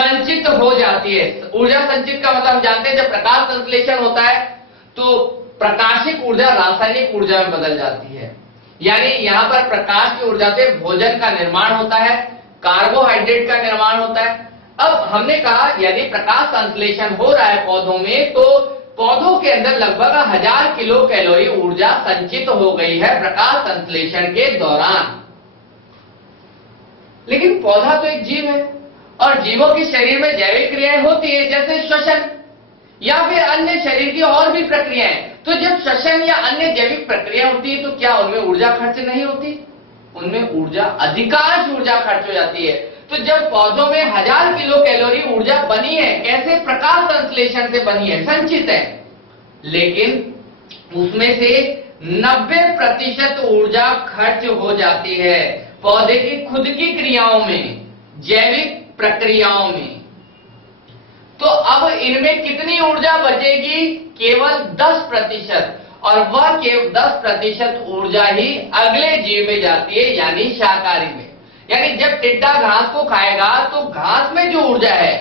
संचित हो जाती है। ऊर्जा संचित का मतलब हम जानते हैं, जब प्रकाश संश्लेषण होता है तो प्रकाशिक ऊर्जा रासायनिक ऊर्जा में बदल जाती है। यानी यहां पर प्रकाश की ऊर्जा से भोजन का निर्माण होता है, कार्बोहाइड्रेट का निर्माण होता है। अब हमने कहा यदि प्रकाश संश्लेषण हो रहा है पौधों में, तो पौधों के अंदर लगभग 1000 किलो कैलोरी ऊर्जा संचित हो गई है प्रकाश संश्लेषण के दौरान। लेकिन पौधा तो एक जीव है और जीवों के शरीर में जैविक क्रियाएं होती है, जैसे श्वसन या फिर अन्य शरीर की और भी प्रक्रियाएं। तो जब श्वसन या अन्य जैविक प्रक्रिया होती है तो क्या उनमें ऊर्जा खर्च नहीं होती? उनमें ऊर्जा, अधिकांश ऊर्जा खर्च हो जाती है। तो जब पौधों में 1000 किलो कैलोरी ऊर्जा बनी है, कैसे? प्रकाश संश्लेषण से बनी है, संचित है, लेकिन उसमें से 90% ऊर्जा खर्च हो जाती है पौधे की खुद की क्रियाओं में, जैविक प्रक्रियाओं में। तो अब इनमें कितनी ऊर्जा बचेगी? केवल 10%, और वह केवल 10% ऊर्जा ही अगले जीव में जाती है, यानी शाकाहारी में। यानी जब टिड्डा घास को खाएगा तो घास में जो ऊर्जा है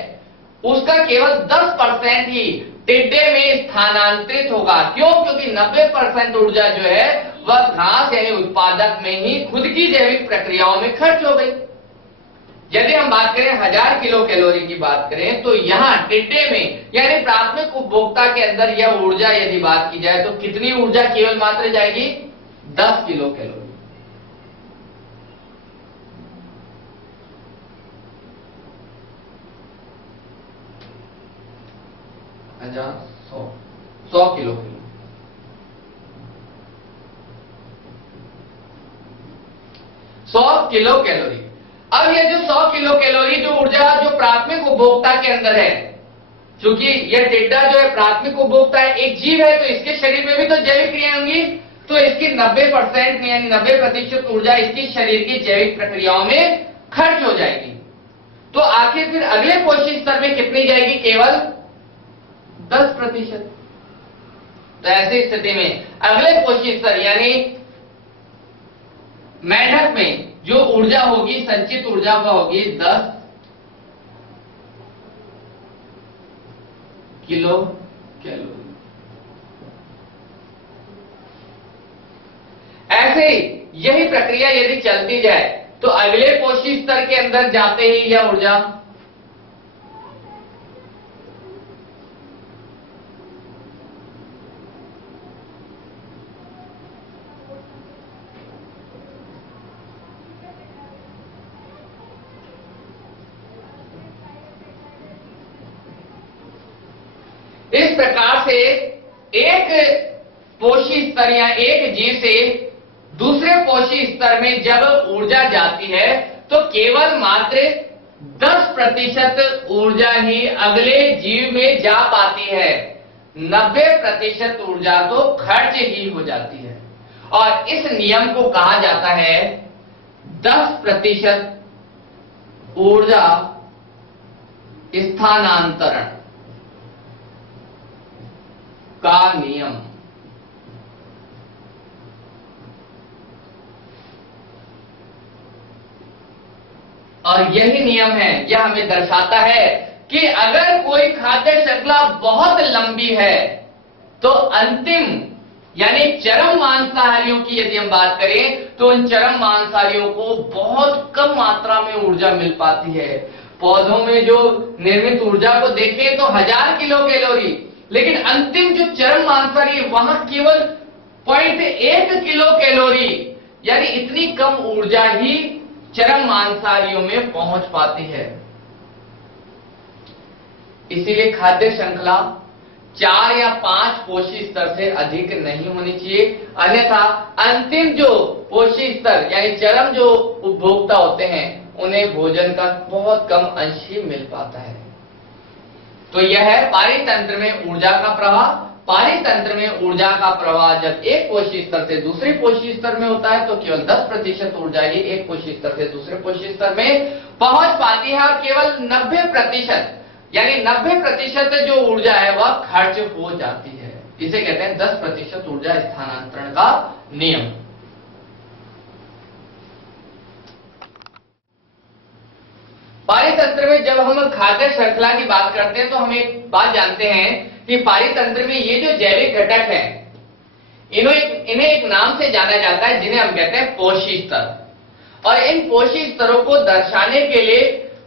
उसका केवल 10% ही टिड्डे में स्थानांतरित होगा। क्यों? क्योंकि 90% ऊर्जा जो है वह घास यानी उत्पादक में ही खुद की जैविक प्रक्रियाओं में खर्च हो गई। यदि हम बात करें 1000 किलो कैलोरी की बात करें, तो यहां टिड्डे में यानी प्राथमिक उपभोक्ता के अंदर यह ऊर्जा यदि बात की जाए तो कितनी ऊर्जा केवल मात्र जाएगी? 10 kilo calorie. 100 kilo calorie. 100 kilo calorie. अब ये जो 100 किलो कैलोरी जो ऊर्जा जो प्राथमिक उपभोक्ता के अंदर है, क्योंकि यह टिड्डा जो है प्राथमिक उपभोक्ता है, एक जीव है, तो इसके शरीर में भी तो जैविक क्रियाएं होंगी, तो इसकी 90% यानी 90% ऊर्जा इसकी शरीर की जैविक प्रक्रियाओं में खर्च हो जाएगी। तो आखिर फिर अगले पोषी स्तर में कितनी जाएगी? केवल 10%। तो ऐसी स्थिति में अगले पोषी स्तर यानी मेंढक में जो ऊर्जा होगी, संचित ऊर्जा वह होगी 10 किलो कैलोरी। ऐसे ही यही प्रक्रिया यदि चलती जाए तो अगले पोषी स्तर के अंदर जाते ही यह ऊर्जा इस प्रकार से एक पोषी स्तर या एक जीव से दूसरे पोषी स्तर में जब ऊर्जा जाती है तो केवल मात्र 10% ऊर्जा ही अगले जीव में जा पाती है। 90% ऊर्जा तो खर्च ही हो जाती है। और इस नियम को कहा जाता है 10% ऊर्जा स्थानांतरण का नियम। और यही नियम है, यह हमें दर्शाता है कि अगर कोई खाद्य श्रृंखला बहुत लंबी है तो अंतिम यानी चरम मांसाहारियों की यदि हम बात करें तो उन चरम मांसाहारियों को बहुत कम मात्रा में ऊर्जा मिल पाती है। पौधों में जो निर्मित ऊर्जा को देखें तो 1000 किलो कैलोरी, लेकिन अंतिम जो चरम मांसाहारी वहां केवल 0.1 किलो कैलोरी, यानी इतनी कम ऊर्जा ही चरम मांसाहारियों में पहुंच पाती है। इसीलिए खाद्य श्रृंखला 4 या 5 पोषी स्तर से अधिक नहीं होनी चाहिए, अन्यथा अंतिम जो पोषी स्तर यानी चरम जो उपभोक्ता होते हैं उन्हें भोजन का बहुत कम अंश ही मिल पाता है। तो यह है पारितंत्र में ऊर्जा का प्रवाह। पारितंत्र में ऊर्जा का प्रवाह जब एक पोषी स्तर से दूसरे पोषी स्तर में होता है तो केवल 10% ऊर्जा ही एक पोषी स्तर से दूसरे पोषी स्तर में पहुंच पाती है, और केवल 90% यानी 90% जो ऊर्जा है वह खर्च हो जाती है। इसे कहते हैं 10% ऊर्जा स्थानांतरण का नियम। पारितंत्र में जब हम खाद्य श्रृंखला की बात करते हैं तो हम एक बात जानते हैं कि पारितंत्र में ये जो जैविक घटक है इन्हें एक नाम से जाना जाता है जिन्हें हम कहते हैं पोषी स्तर। और इन पोषी स्तरों को दर्शाने के लिए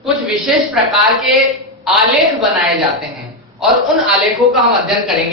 कुछ विशेष प्रकार के आलेख बनाए जाते हैं और उन आलेखों का हम अध्ययन करेंगे।